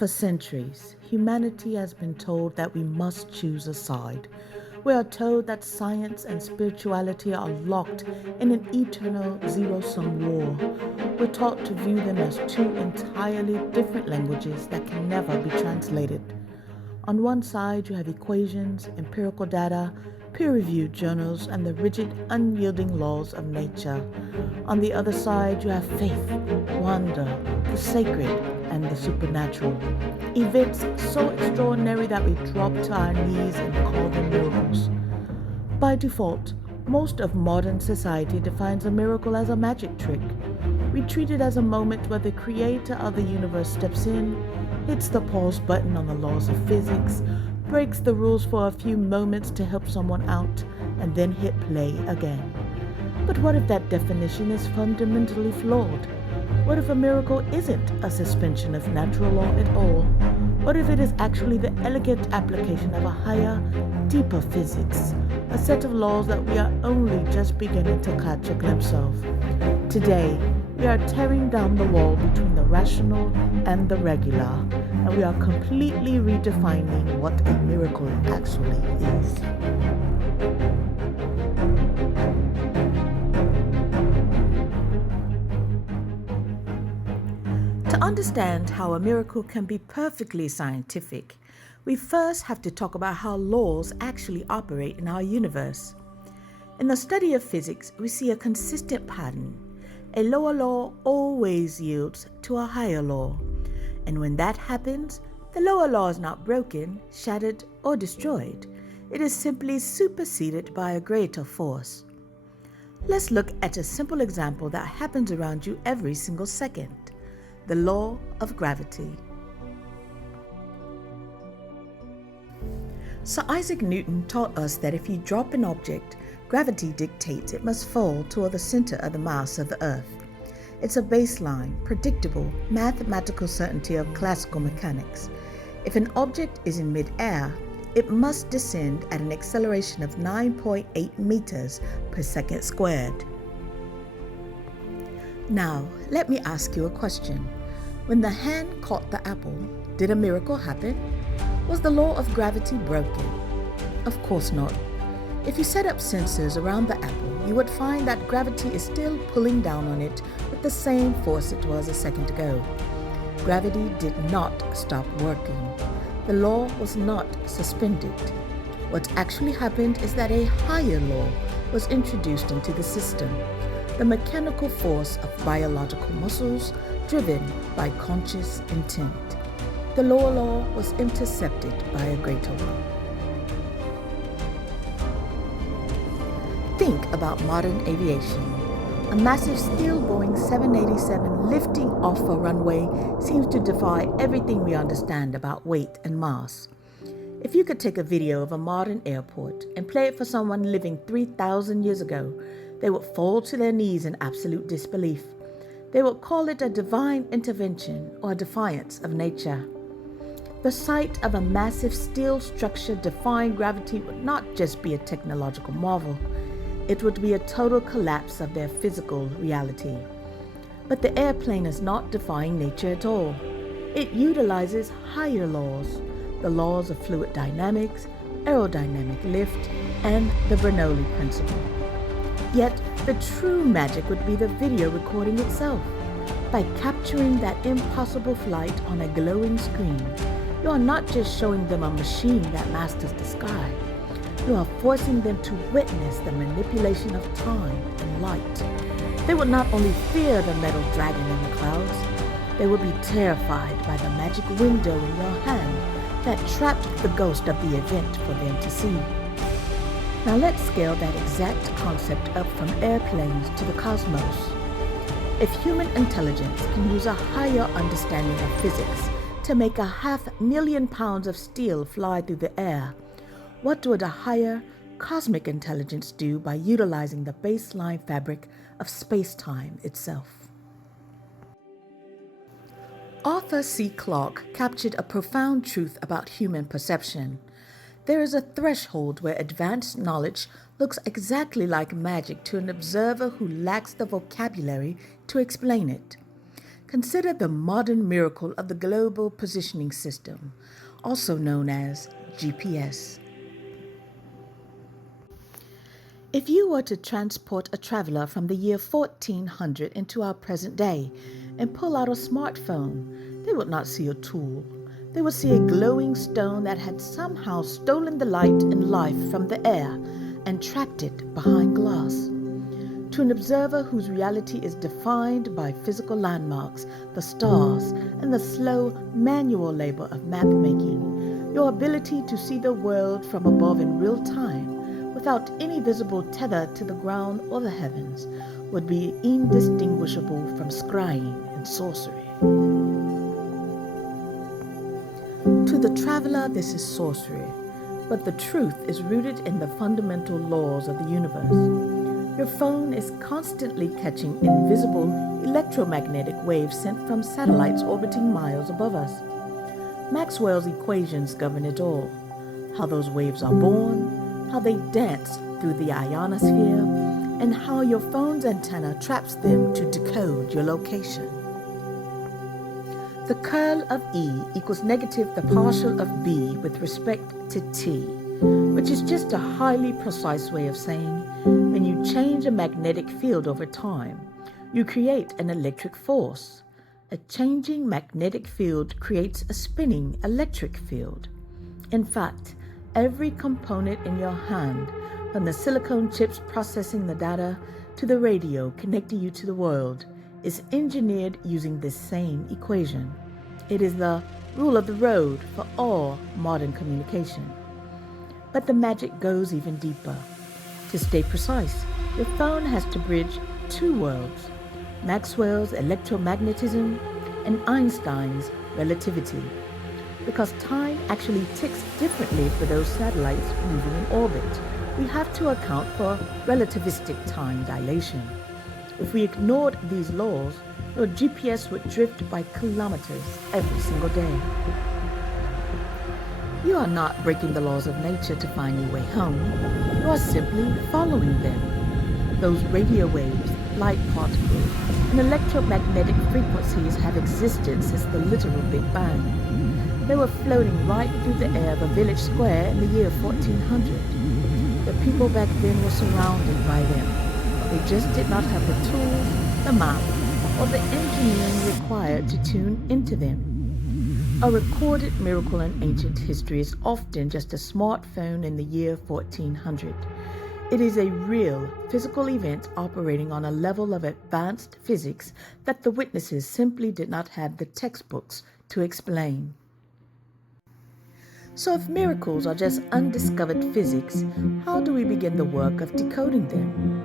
For centuries, humanity has been told that we must choose a side. We are told that science and spirituality are locked in an eternal zero-sum war. We're taught to view them as two entirely different languages that can never be translated. On one side, you have equations, empirical data, peer-reviewed journals, and the rigid, unyielding laws of nature. On the other side, you have faith, wonder, the sacred, and the supernatural. Events so extraordinary that we drop to our knees and call them miracles. By default, most of modern society defines a miracle as a magic trick. We treat it as a moment where the creator of the universe steps in, hits the pause button on the laws of physics, breaks the rules for a few moments to help someone out, and then hit play again. But what if that definition is fundamentally flawed? What if a miracle isn't a suspension of natural law at all? What if it is actually the elegant application of a higher, deeper physics, a set of laws that we are only just beginning to catch a glimpse of? Today, we are tearing down the wall between the rational and the regular, and we are completely redefining what a miracle actually is. To understand how a miracle can be perfectly scientific, we first have to talk about how laws actually operate in our universe. In the study of physics, we see a consistent pattern. A lower law always yields to a higher law. And when that happens, the lower law is not broken, shattered, or destroyed. It is simply superseded by a greater force. Let's look at a simple example that happens around you every single second. The law of gravity. Sir Isaac Newton taught us that if you drop an object, gravity dictates it must fall toward the center of the mass of the Earth. It's a baseline, predictable, mathematical certainty of classical mechanics. If an object is in mid-air, it must descend at an acceleration of 9.8 meters per second squared. Now, let me ask you a question. When the hand caught the apple, did a miracle happen? Was the law of gravity broken? Of course not. If you set up sensors around the apple, you would find that gravity is still pulling down on it with the same force it was a second ago. Gravity did not stop working. The law was not suspended. What actually happened is that a higher law was introduced into the system, the mechanical force of biological muscles driven by conscious intent. The lower law was intercepted by a greater one. Think about modern aviation. A massive steel Boeing 787 lifting off a runway seems to defy everything we understand about weight and mass. If you could take a video of a modern airport and play it for someone living 3,000 years ago, they would fall to their knees in absolute disbelief. They would call it a divine intervention or a defiance of nature. The sight of a massive steel structure defying gravity would not just be a technological marvel. It would be a total collapse of their physical reality. But the airplane is not defying nature at all. It utilizes higher laws, the laws of fluid dynamics, aerodynamic lift, and the Bernoulli principle. Yet, the true magic would be the video recording itself. By capturing that impossible flight on a glowing screen, you are not just showing them a machine that masters the sky. You are forcing them to witness the manipulation of time and light. They would not only fear the metal dragon in the clouds, they would be terrified by the magic window in your hand that trapped the ghost of the event for them to see. Now let's scale that exact concept up from airplanes to the cosmos. If human intelligence can use a higher understanding of physics to make 500,000 pounds of steel fly through the air, what would a higher cosmic intelligence do by utilizing the baseline fabric of space-time itself? Arthur C. Clarke captured a profound truth about human perception. There is a threshold where advanced knowledge looks exactly like magic to an observer who lacks the vocabulary to explain it. consider the modern miracle of the Global Positioning System, also known as GPS. If you were to transport a traveler from the year 1400 into our present day and pull out a smartphone, they would not see a tool. They would see a glowing stone that had somehow stolen the light and life from the air and trapped it behind glass. To an observer whose reality is defined by physical landmarks, the stars, and the slow manual labor of map making, your ability to see the world from above in real time without any visible tether to the ground or the heavens would be indistinguishable from scrying and sorcery. To the traveler, this is sorcery, but the truth is rooted in the fundamental laws of the universe. Your phone is constantly catching invisible electromagnetic waves sent from satellites orbiting miles above us. Maxwell's equations govern it all: how those waves are born, how they dance through the ionosphere, and how your phone's antenna traps them to decode your location. The curl of E equals negative the partial of B with respect to T, which is just a highly precise way of saying when you change a magnetic field over time, you create an electric force. A changing magnetic field creates a spinning electric field. In fact, every component in your hand, from the silicone chips processing the data to the radio connecting you to the world, is engineered using this same equation. It is the rule of the road for all modern communication. But the magic goes even deeper. To stay precise, your phone has to bridge two worlds: Maxwell's electromagnetism and Einstein's relativity, because time actually ticks differently for those satellites moving in orbit. We have to account for relativistic time dilation. If we ignored these laws, your GPS would drift by kilometers every single day. You are not breaking the laws of nature to find your way home. You are simply following them. Those radio waves, light particles, and electromagnetic frequencies have existed since the literal Big Bang. They were floating right through the air of a village square in the year 1400. The people back then were surrounded by them. They just did not have the tools, the map, or the engineering required to tune into them. A recorded miracle in ancient history is often just a smartphone in the year 1400. It is a real physical event operating on a level of advanced physics that the witnesses simply did not have the textbooks to explain. So if miracles are just undiscovered physics, how do we begin the work of decoding them?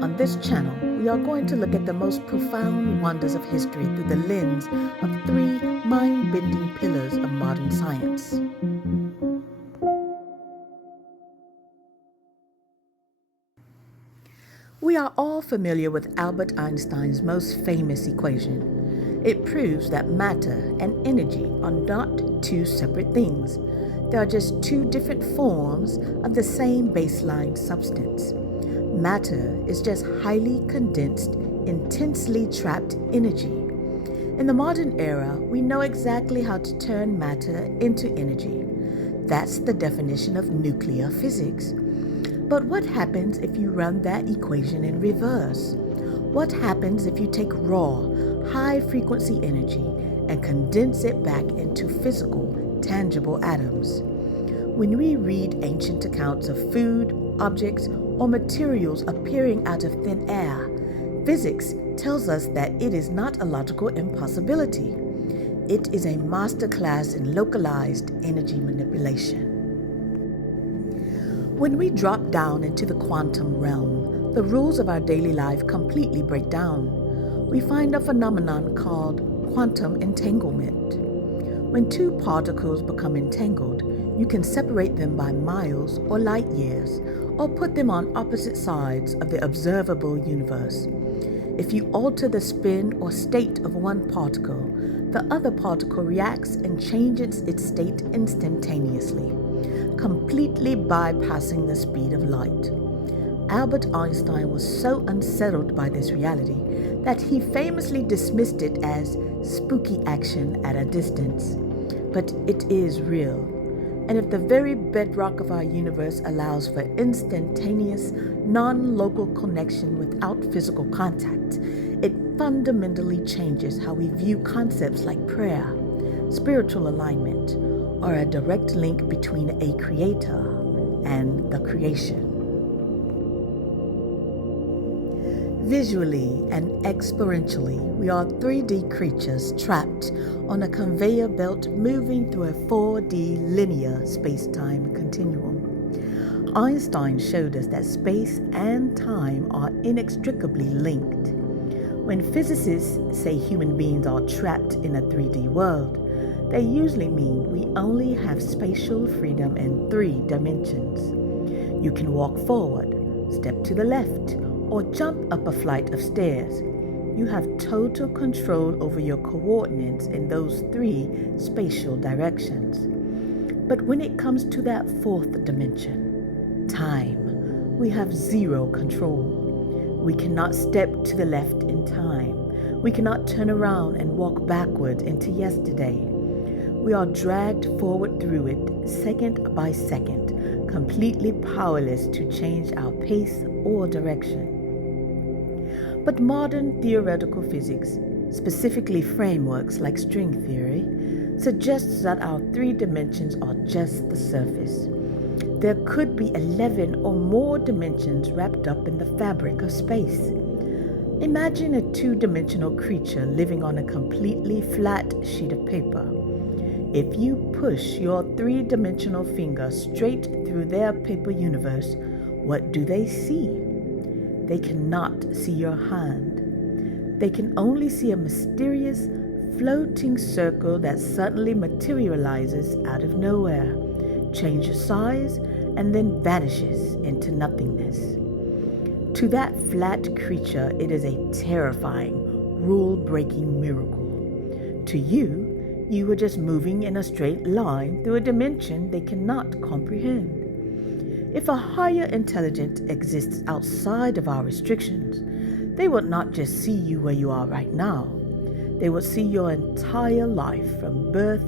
On this channel, we are going to look at the most profound wonders of history through the lens of three mind-bending pillars of modern science. We are all familiar with Albert Einstein's most famous equation. It proves that matter and energy are not two separate things. They are just two different forms of the same baseline substance. Matter is just highly condensed, intensely trapped energy. In the modern era, we know exactly how to turn matter into energy. That's the definition of nuclear physics. But what happens if you run that equation in reverse? What happens if you take raw, high-frequency energy and condense it back into physical, tangible atoms? When we read ancient accounts of food, objects, or materials appearing out of thin air, physics tells us that it is not a logical impossibility. It is a masterclass in localized energy manipulation. When we drop down into the quantum realm, the rules of our daily life completely break down. We find a phenomenon called quantum entanglement. When two particles become entangled, you can separate them by miles or light years, or put them on opposite sides of the observable universe. If you alter the spin or state of one particle, the other particle reacts and changes its state instantaneously, completely bypassing the speed of light. Albert Einstein was so unsettled by this reality that he famously dismissed it as spooky action at a distance. But it is real. And if the very bedrock of our universe allows for instantaneous, non-local connection without physical contact, it fundamentally changes how we view concepts like prayer, spiritual alignment, or a direct link between a creator and the creation. Visually and experientially, we are 3D creatures trapped on a conveyor belt moving through a 4D linear space-time continuum. Einstein showed us that space and time are inextricably linked. When physicists say human beings are trapped in a 3D world, they usually mean we only have spatial freedom in 3 dimensions. You can walk forward, step to the left, or jump up a flight of stairs. You have total control over your coordinates in those 3 spatial directions. But when it comes to that 4th dimension, time, we have 0 control. We cannot step to the left in time. We cannot turn around and walk backward into yesterday. We are dragged forward through it second by second, completely powerless to change our pace or direction. But modern theoretical physics, specifically frameworks like string theory, suggests that our 3 dimensions are just the surface. There could be 11 or more dimensions wrapped up in the fabric of space. Imagine a 2-dimensional creature living on a completely flat sheet of paper. If you push your 3-dimensional finger straight through their paper universe, what do they see? They cannot see your hand. They can only see a mysterious, floating circle that suddenly materializes out of nowhere, changes size, and then vanishes into nothingness. To that flat creature, it is a terrifying, rule-breaking miracle. To you, you were just moving in a straight line through a dimension they cannot comprehend. If a higher intelligence exists outside of our restrictions, they would not just see you where you are right now. They would see your entire life from birth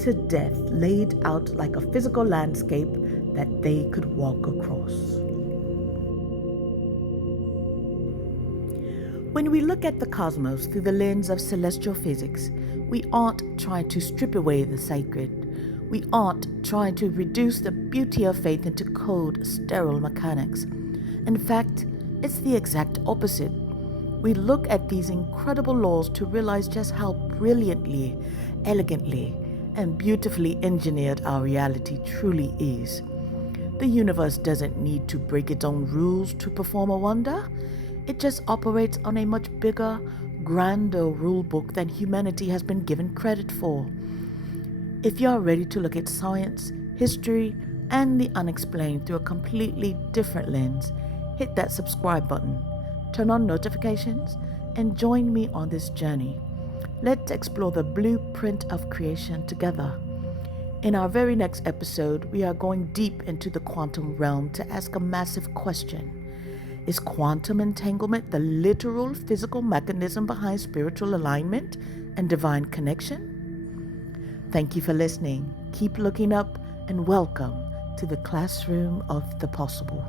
to death laid out like a physical landscape that they could walk across. When we look at the cosmos through the lens of celestial physics, we aren't trying to strip away the sacred. We aren't trying to reduce the beauty of faith into cold, sterile mechanics. In fact, it's the exact opposite. We look at these incredible laws to realize just how brilliantly, elegantly, and beautifully engineered our reality truly is. The universe doesn't need to break its own rules to perform a wonder. It just operates on a much bigger, grander rule book than humanity has been given credit for. If you are ready to look at science, history, and the unexplained through a completely different lens, hit that subscribe button, turn on notifications, and join me on this journey. Let's explore the blueprint of creation together. In our very next episode, we are going deep into the quantum realm to ask a massive question. Is quantum entanglement the literal physical mechanism behind spiritual alignment and divine connection? Thank you for listening. Keep looking up and welcome to the classroom of the possible.